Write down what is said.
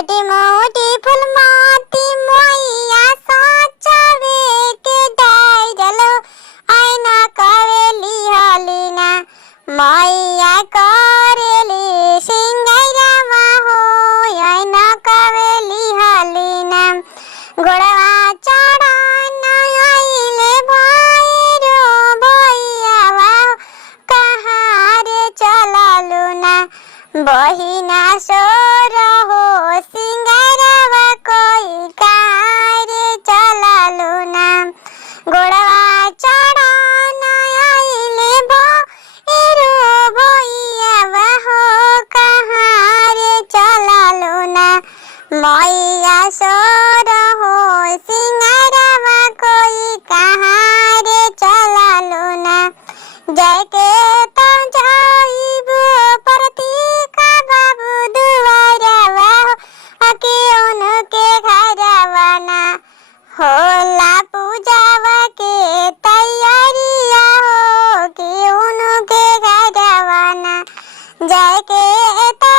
छोटी मोटी फुलमाती मोइया सोचवे के डाइलो आईना करेली हलीना मैया करेली सिंगारवा हो आईना करेली हलीना गोड़वा चढ़न आइले भैरो भैयावा कहाँ रे चललू ना बहिना सोर हो सिंगारवा कोई कहाँ रे चललू ना गोड़वा चढ़न आइले भैरो भैयावा हो कहाँ रे चललू ना मैया सोर हो सिंगारवा कोई कहाँ रे चललू ना जाके तो जाइबू परतीका बाबू दुआरवा हो अके उनके घरवा ना होला पूजावा के तैयारिया हो कि उनके घरवा ना जाके तो